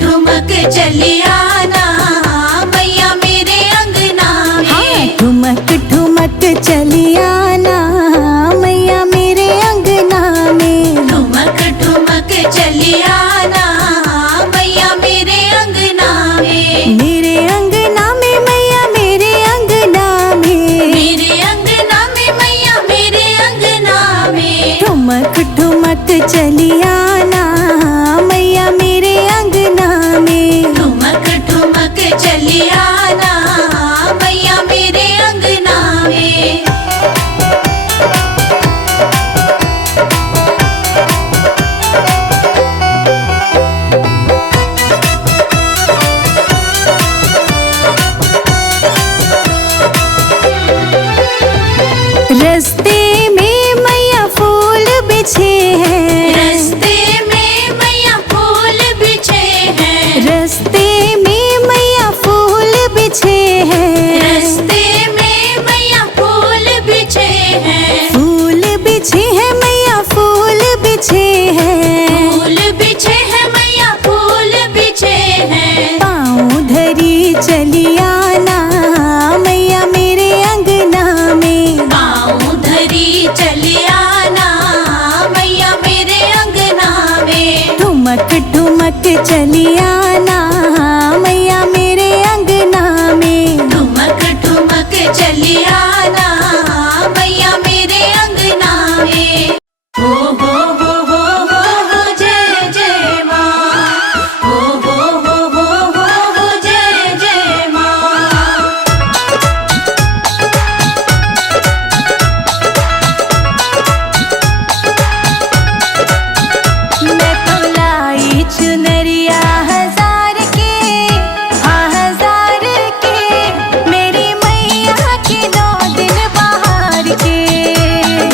ठुमक चली आना मैया मेरे अंगना में। ठुमक ठुमक चली आना मैया मेरे अंगना में। ठुमक ठुमक चली आना मैया मेरे अंगना में। मेरे अंगना में मैया मेरे अंगना में। मेरे अंगना में मैया मेरे अंगना में। ठुमक ठुमक चली आना मैया मेरे अंगना में। ठुमक ठुमक चली आना मैया मेरे अंगना में। रस्ते में मैया फूल बिछे हैं। रस्ते में मैया फूल बिछे हैं। रस्ते में मैया फूल बिछे हैं। रस्ते में मैया फूल बिछे हैं। फूल बिछे हैं मैया फूल बिछे हैं। फूल बिछे हैं मैया फूल बिछे हैं। पाँव धरी चली आना मैया मेरे अंगना में। पाँव धरी चली आना मैया मेरे अंगना में। ठुमक ठुमक चली आना मैया मेरे अंगना में। ठुमक ठुमक चली आना मैया मेरे अंगना में। हो जय जय माँ। हो जय जय माँ। मैं तो लाई चुनरिया हजार के, हाँ हजार के, मेरी मैया के 9 दिन बाहर के।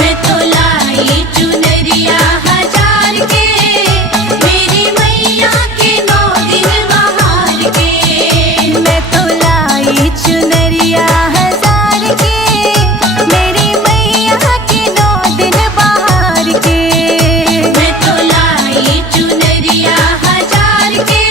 मैं तो लाई चुनरिया हजार के मेरी मैया के 9 दिन बाहर के। मैं तो लाई चुनरिया हजार के, मेरी मैया के 9 दिन बाहर के। मैं तो लाई चुनरिया हजार के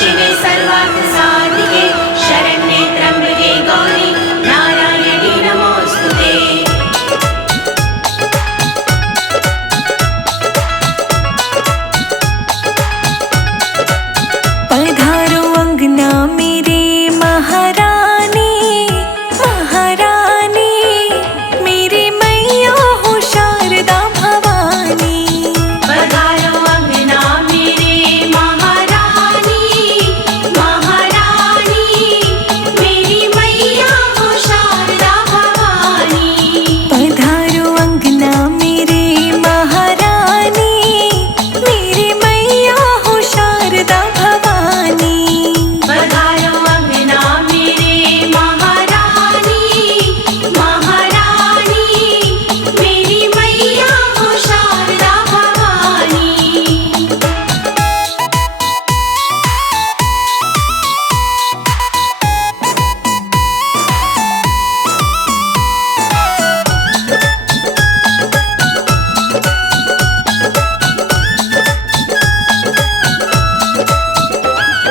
शिवे सर्वार्थ साधिके शरण्ये त्र्यंबके गौरी नारायणी नमोस्तुते। पधारो अंगना मेरे महारानी, महारानी मेरी मैया हो शारदा भवानी। पधारो अंगना मेरे महारानी, महारानी मेरी मैया हो शारदा भवानी। पधारो अंगना मेरे महारानी, मेरी मैया हो शारदा भवानी। पधारो अंगना मेरे महारानी, महारानी मेरी मैया हो शारदा भवानी।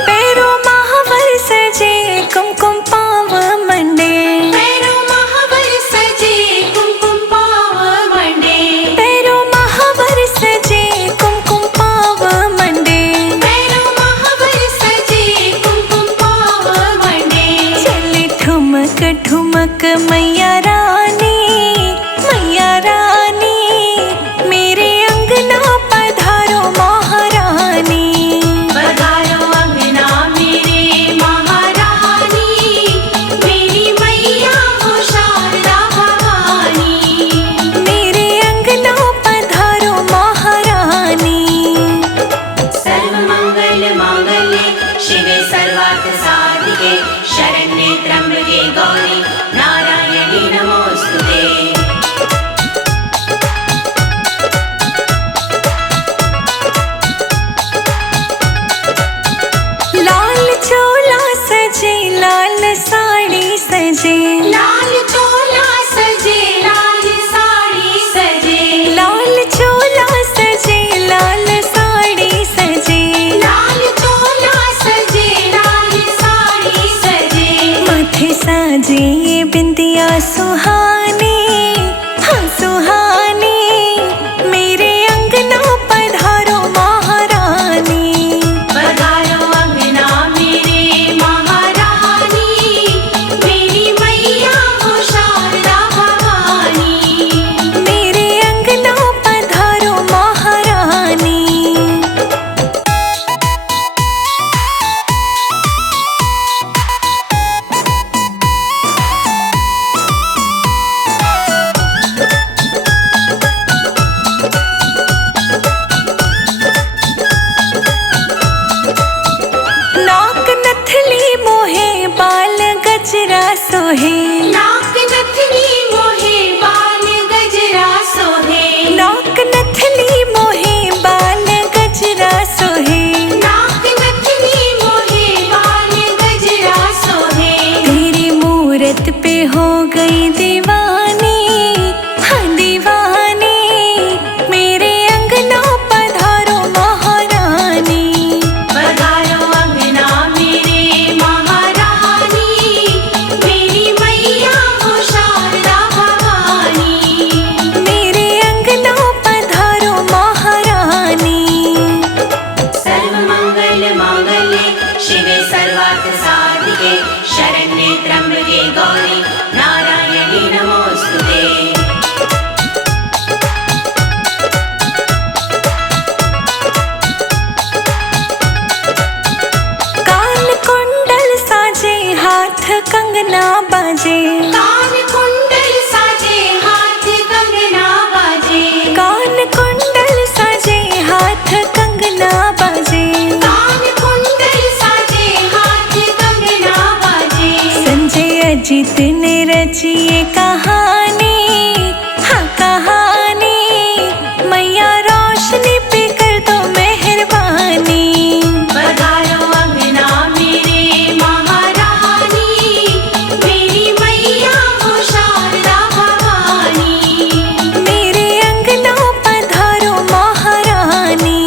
पैरों महावर सजे कुमकुम पाव मंडे, पैरों महावर सजे कुमकुम पाव मंडे। पैरों महावर सजे कुमकुम पाव मंडे। पैरों महावर सजे कुमकुम पाव मंडे। चले ठुमक ठुमक मैया रानी, मैया रानी मेरे अंगना पधारो महारानी। पधारो अंगना मेरे महारानी, मेरी मैया हो शारदा भवानी। मेरे अंगना पधारो महारानी। सर्वमंगल मांगल्ये शिवे सर्वार्थ साधिके शरण्ये त्र्यंबके गौरी नारायणी नमोस्तुते। लाल चोला सजे लाल साड़ी सजे, लाल चोला सजे लाल साड़ी सजे। लाल चोला सजे लाल साड़ी सजे। लाल चोला सजे लाल साड़ी सजे। माथे साजे ये बिंदिया सुहानी, हाँ सुहानी मेरे अंगना पधारो महारानी। पधारो अंगना मेरे महारानी, मेरी मैया हो शारदा भवानी। मेरे अंगना पधारो महारानी। नाक नथली मोहे बाल गजरा सोहे, नाक नथनी मोहे बाल गजरा सोहे। नाक नथली मोहे बाल गजरा सोहे। नाक नथनी मोहे बाल गजरा सोहे। तेरी मूरत पे हो गई दीवानी, हाँ दीवानी मेरे अंगना पधारो महारानी। पधारो अंगना मेरे महारानी, मेरी मैया हो शारदा भवानी। मेरे अंगना पधारो महारानी। सर्वमंगल मांगल्ये शिवे सर्वार्थ साधिके शरण्ये त्र्यंबके गौरी नारायणी नमोस्तुते। कान कुंडल साजे हाथ कंगना बाजे, कान कुंडल साजे हाथ कंगना बाजे। कान कुंडल साजे हाथ कंगना बाजे। कान कुंडल साजे हाथ कंगना बाजे। संजय अजित ने रची ये कहानी, हाँ कहानी मैया रोशनी पे कर दो मेहरबानी। पधारो अंगना मेरे महारानी, मेरी मैया हो शारदा भवानी। मेरे अंगना पधारो महारानी।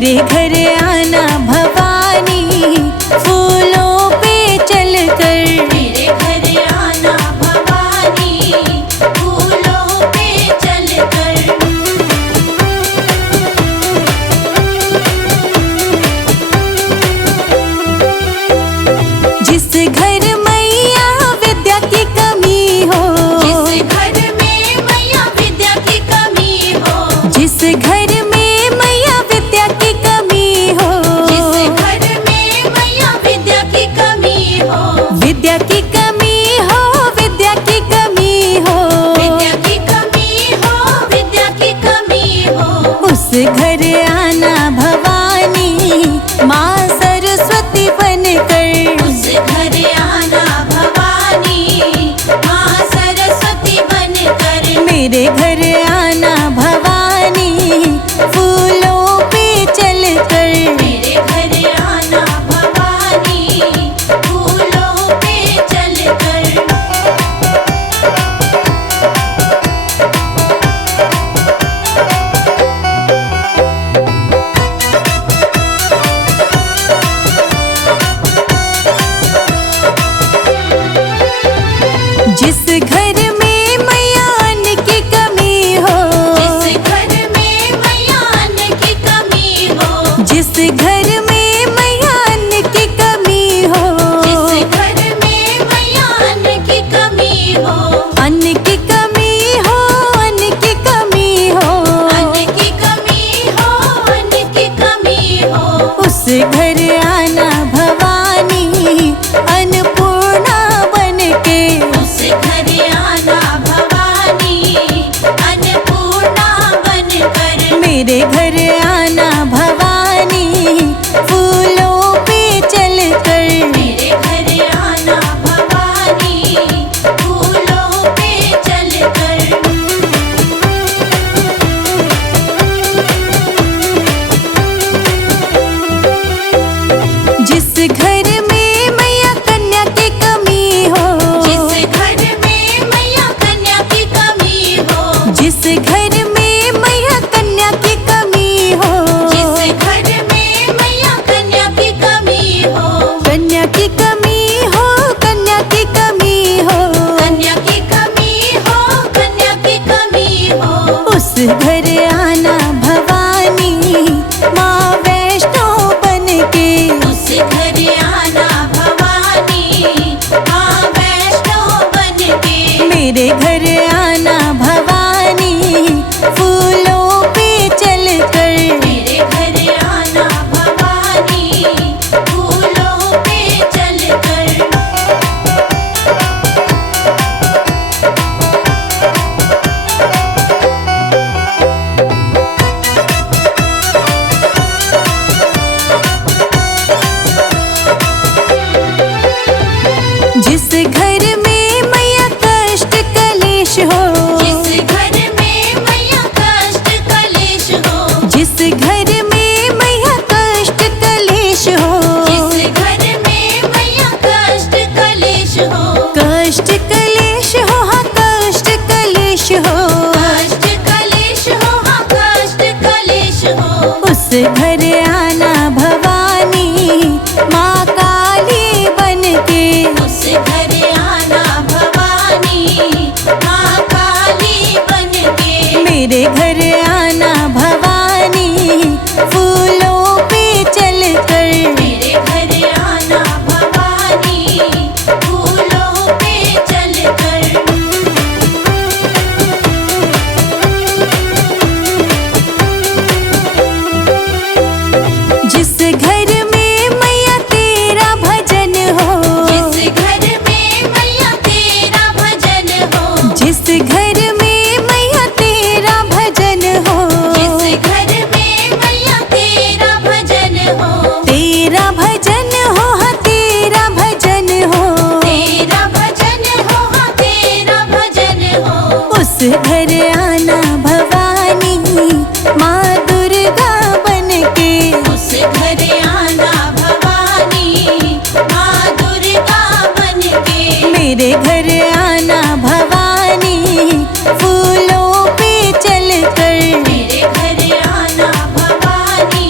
मेरे घर आना भवानी फूलों पे चलकर। मेरे घर आना भवानी फूलों पे चलकर। जिस घर मैया विद्या की कमी हो, जिस घर में मैया विद्या की कमी हो, जिस घर में मैया विद्या की कमी हो, जिस घर में मैया विद्या की कमी हो, विद्या की कमी हो, विद्या की कमी हो, विद्या की कमी हो, विद्या की कमी हो, उस घर आना भवानी माँ सरस्वती बनकर। उस घर आना भवानी माँ सरस्वती बनकर। मेरे घर आना भवानी फूलों पे चलकर। मेरे घर आना भवानी फूलों पे चलकर। जिस घर में मैया अन्न की कमी हो, जिस घर में मैया अन्न की कमी हो, जिस घर में मैया अन्न की कमी हो, जिस घर में मैया अन्न की कमी हो, अन्न की कमी हो, अन्न की कमी हो, अन्न की कमी हो, अन्न की कमी हो, उस घर आना भवानी अन्नपूर्णा बनके। उस घर आना भवानी अन्नपूर्णा बनकर। मेरे घर आना भवानी फूलों पे चलकर। मेरे घर आना भवानी फूलों पे चलकर। जिस घर में मैया कन्या की कमी हो, जिस घर में मैया कन्या की कमी हो, जिस घर में मैया कन्या की कमी हो, जिस घर में मैया कन्या की कमी हो, कन्या की कमी हो, कन्या की कमी हो, कन्या की कमी हो, कन्या की कमी हो, उस घर आना भवानी माँ वैष्णो बनके। उस घर आना भवानी माँ वैष्णो बनके। मेरे घर आना भवानी फूलों पे चलकर। मेरे घर आना भवानी फूलों पे चलकर। जिस घर में मैया कष्ट कलेश हो, जिस घर में मैया कष्ट कलेश हो, जिस घर में मैया कष्ट कलेश हो, जिस घर में मैया कष्ट कलेश हो, कष्ट कलेश हो, हाँ कष्ट कलेश हो, कष्ट कलेश हो, हाँ कष्ट कलेश हो, उस घर आना भवानी माँ काली बनके। उस घर आना भवानी माँ काली बनके। मेरे घर आना भवानी फूलों पे चलकर। मेरे घर आना भवानी फूलों पे चलकर। जिस घर में मैया तेरा भजन हो, जिस घर में मैया तेरा भजन हो, जिस घर में मैया तेरा भजन हो, जिस घर में मैया तेरा भजन हो, तेरा भजन हो, हाँ तेरा भजन हो, तेरा भजन हो, हाँ तेरा भजन हो, उस घर आना भवानी माँ दुर्गा बनके। उस घर आना भवानी माँ दुर्गा बनके। मेरे घर आना भवानी फूलों पे चलकर। मेरे घर आना भवानी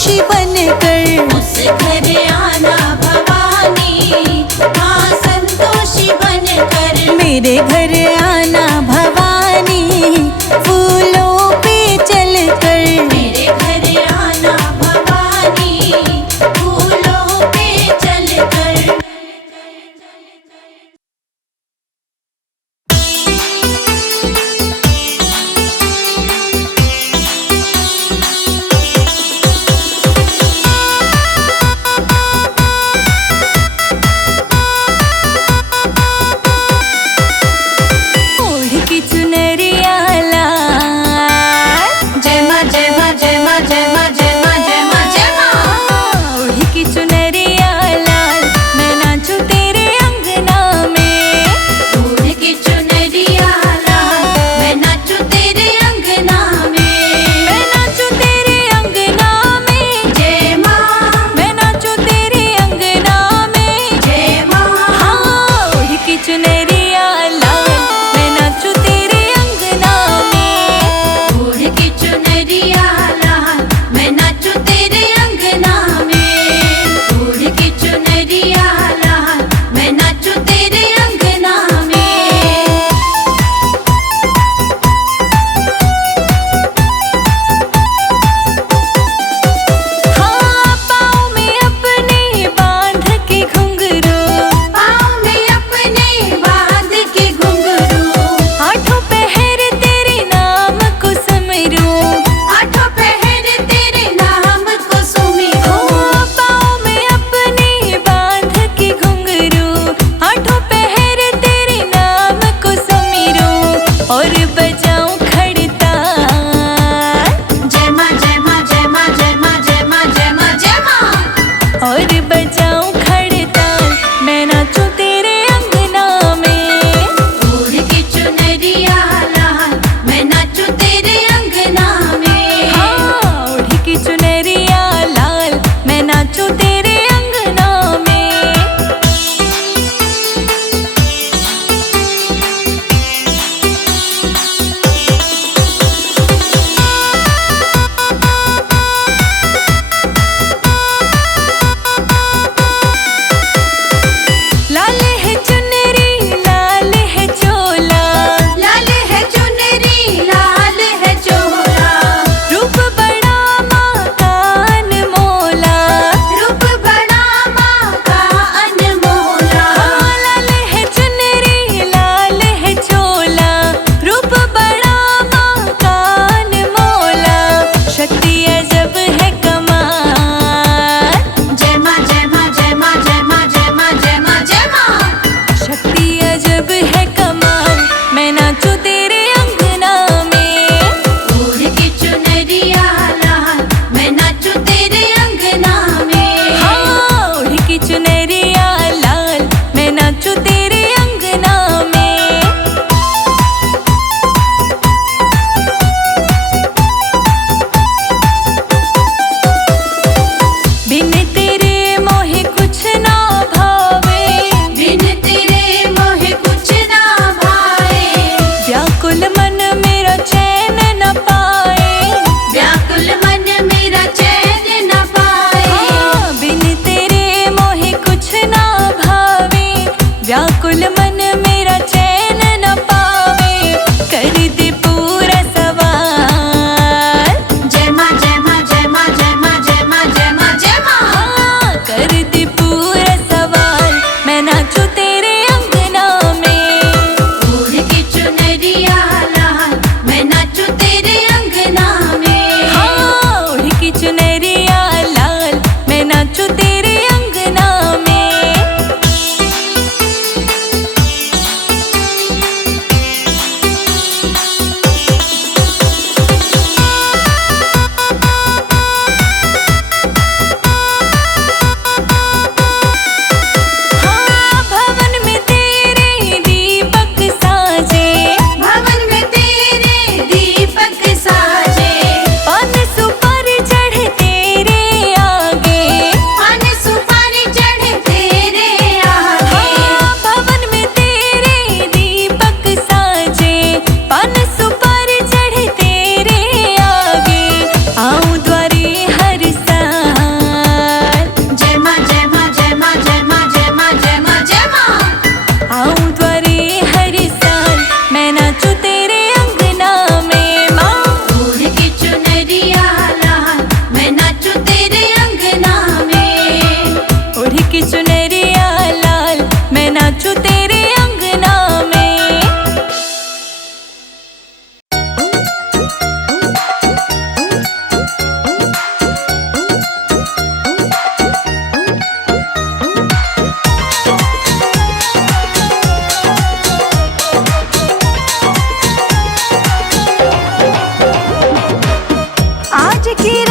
संतोषी बनकर। उस घर आना भवानी, माँ संतोषी बनकर। मेरे घर आना भवानी, फूलों पे चलकर। मेरे घर आना भवानी, फूलों पे चलकर।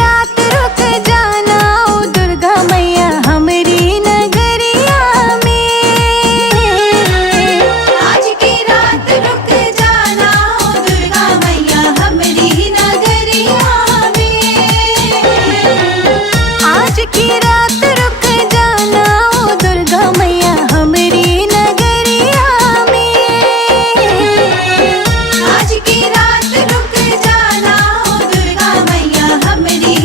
रात रुक जाना ओ दुर्गा मैया हमरी नगरिया में। आज की रात रुक जाना ओ दुर्गा मैया हमरी नगरिया में। आज की रात रुक जाना ओ दुर्गा मैया हमरी नगरिया में। आज की रात रुक जाना ओ दुर्गा मैया हमरी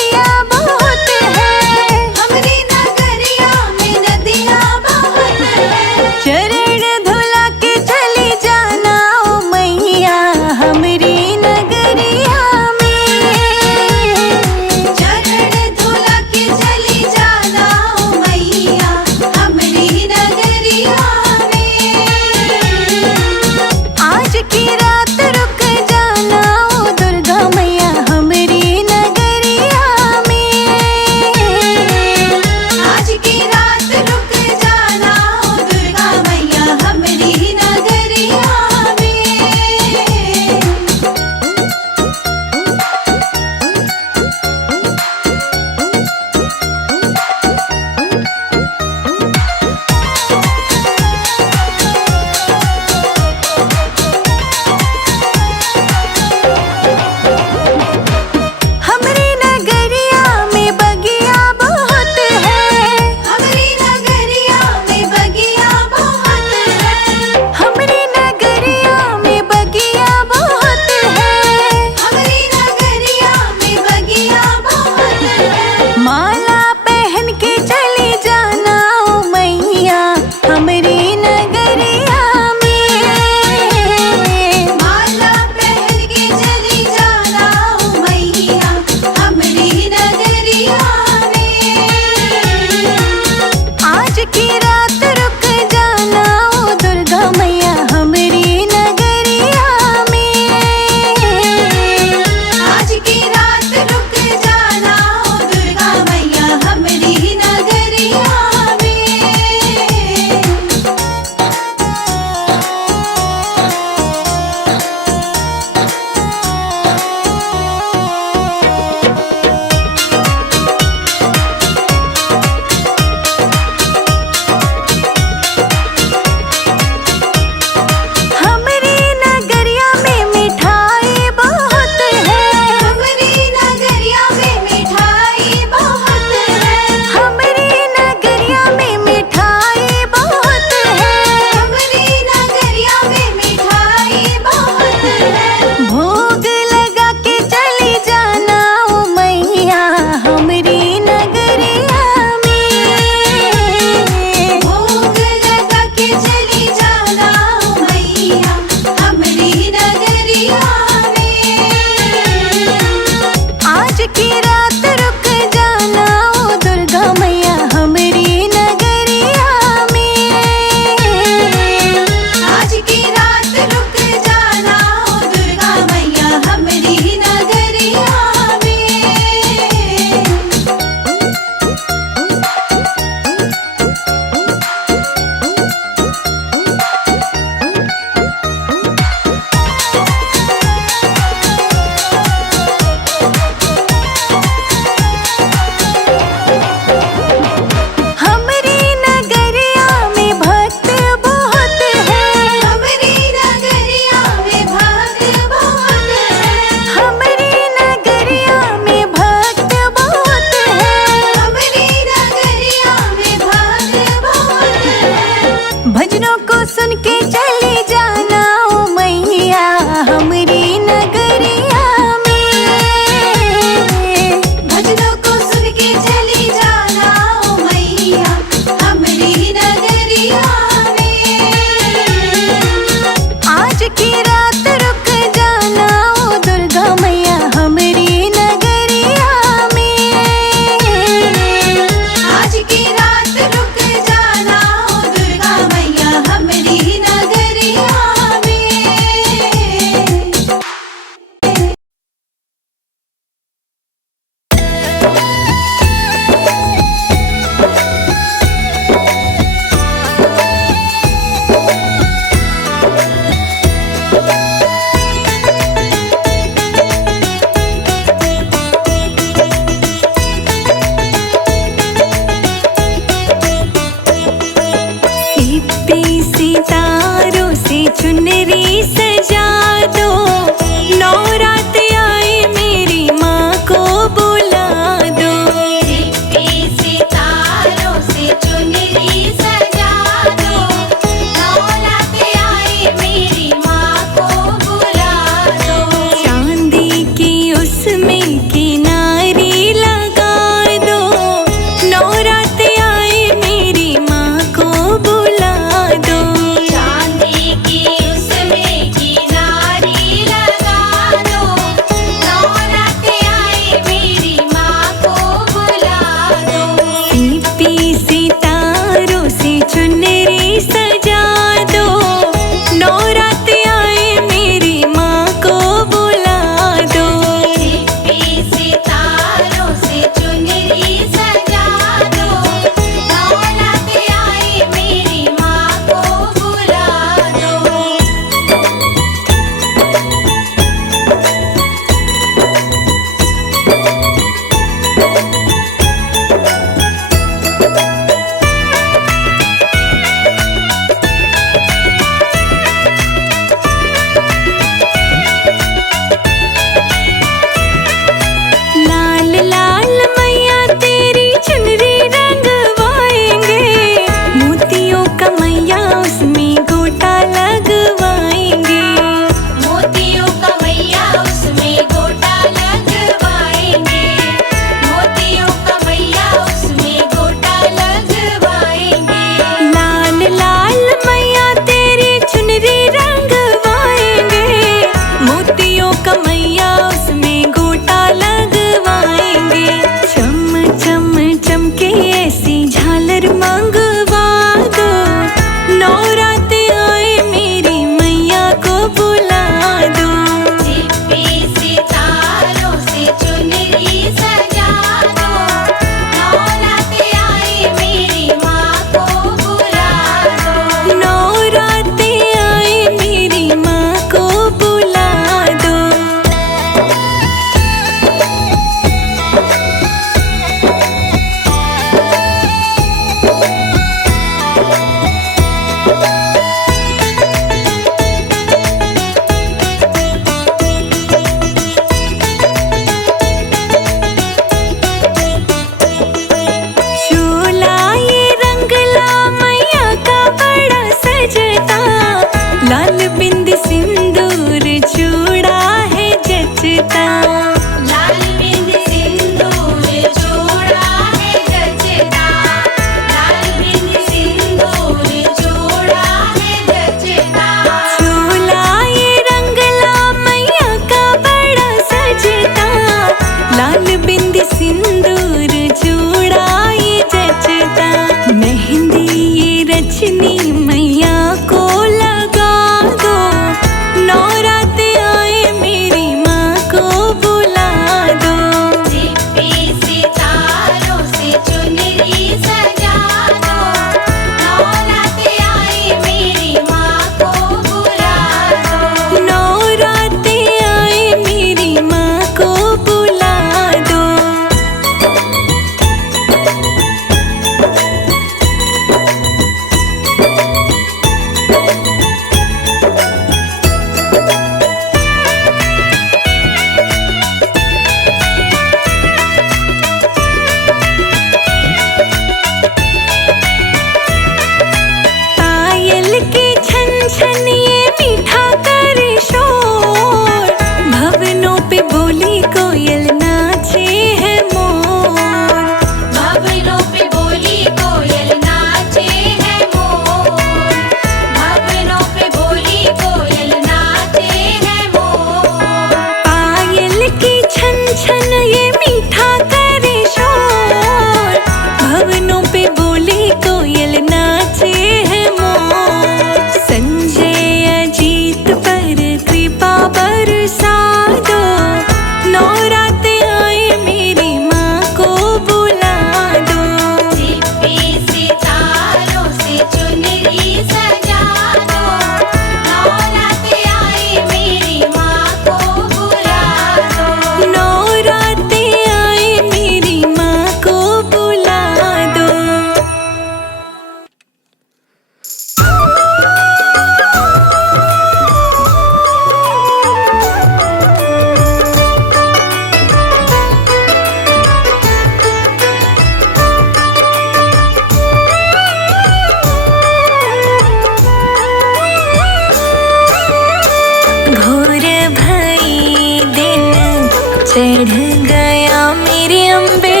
चढ़ गया मेरे अम्बे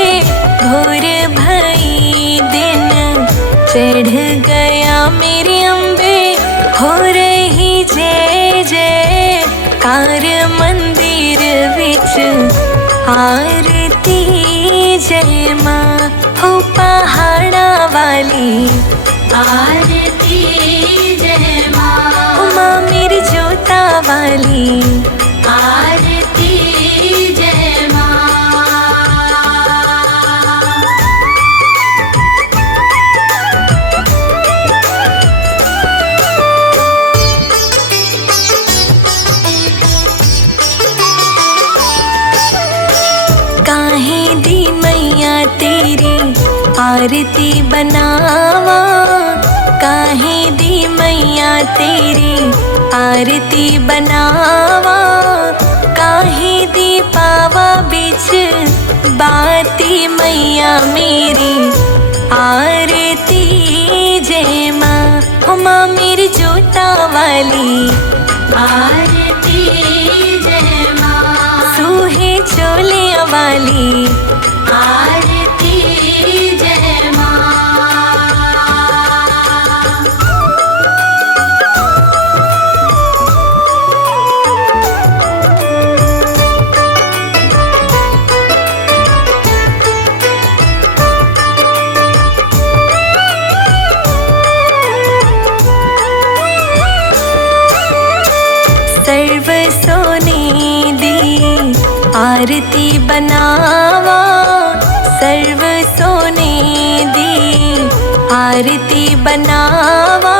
भोर भई दिन, चढ़ गया मेरे अम्बे हो रही जय जय कार मंदिर विच आरती जय माँ हो पहाड़ा वाली आरती जय माँ, माँ मेरी जोता वाली आरती जय माँ। काहे दी मैया तेरी आरती बनावा, काहे दी मैया तेरी आरती बनावा, काहे दी पावा बिच बाती मैया मेरी आरती जय माँ हो माँ मेरी जोता वाली आरती जय माँ, सूहे चोले वाली आरती जय माँ। सर्व सोने दी आरती बनावा, सर्व सोने दी आरती बनावा,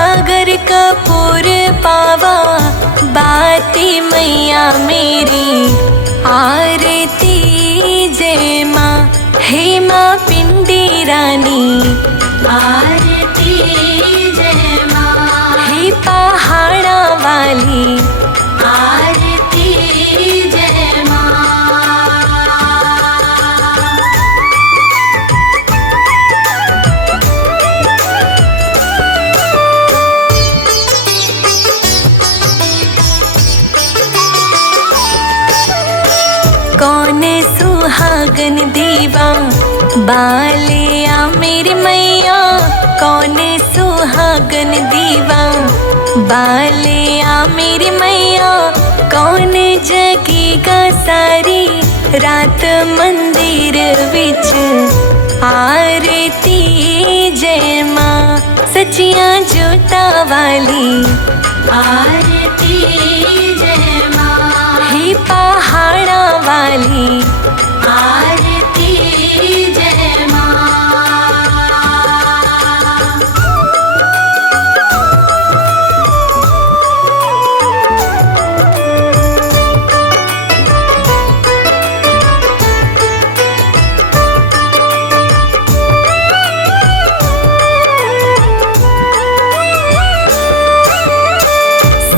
अगर कपूर पावा बाती मैया मेरी आरती जय माँ हे माँ पिंडी रानी आरती जय माँ, हे पहाड़ा वाली आरती जय माँ। कौन सुहागन दीवा बालिया मेरी मैया, कौन सुहागन दीवा बालिया मेरी मैया, कौन जगेगा सारी रात मंदिर विच आरती जय माँ सचिया जोता वाली आरती जय माँ, हे पहाड़ा वाली आरती जय माँ।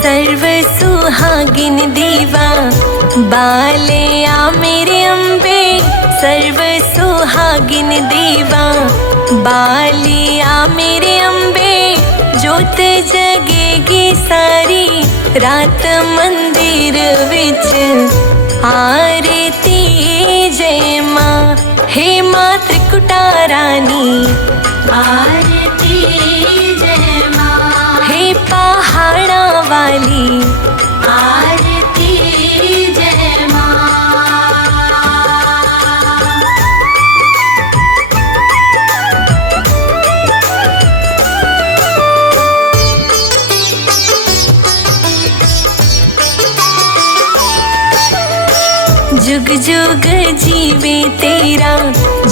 सर्व सुहागिन दीवा बालिया मेरे अम्बे, सर्व सुहागिन दीवा बालिया मेरे अम्बे, जोत जगेगी सारी रात मंदिर विच आरती जय माँ हे माँ त्रिकुटा रानी आरती जय माँ, हे पहाड़ा वाली आरती जय माँ। जुग जुग जीवे तेरा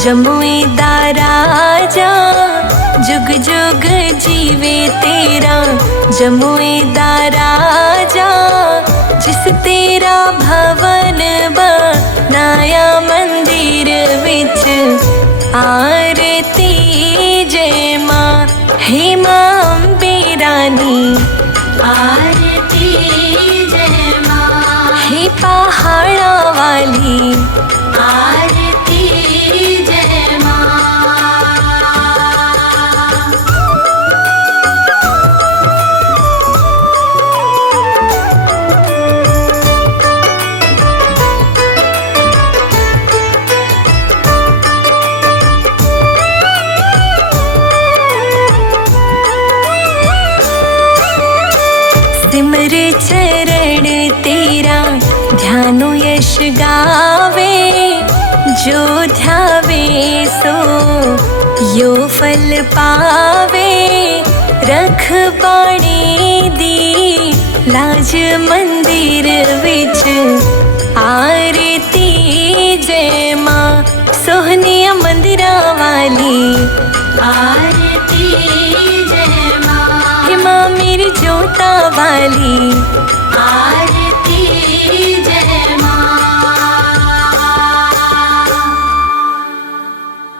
जमुई दा राजा, जुग जुग जीवे तेरा जमुई दा राजा, जिस तेरा भवन बनाया मंदिर विच आरती जय माँ हे माँ अम्बे रानी आरती जय माँ, हे पहाड़ा वाली आरती जय माँ। चरण तेरा ध्यानो यश गावे, जो ध्यावे सो यो फल पावे। रख बाणी दी लाज मंदिर विच, आरती जय मां सोहनिया मंदिरा वाली। आरती जय मां, हे मां मेरी जोता वाली। आरती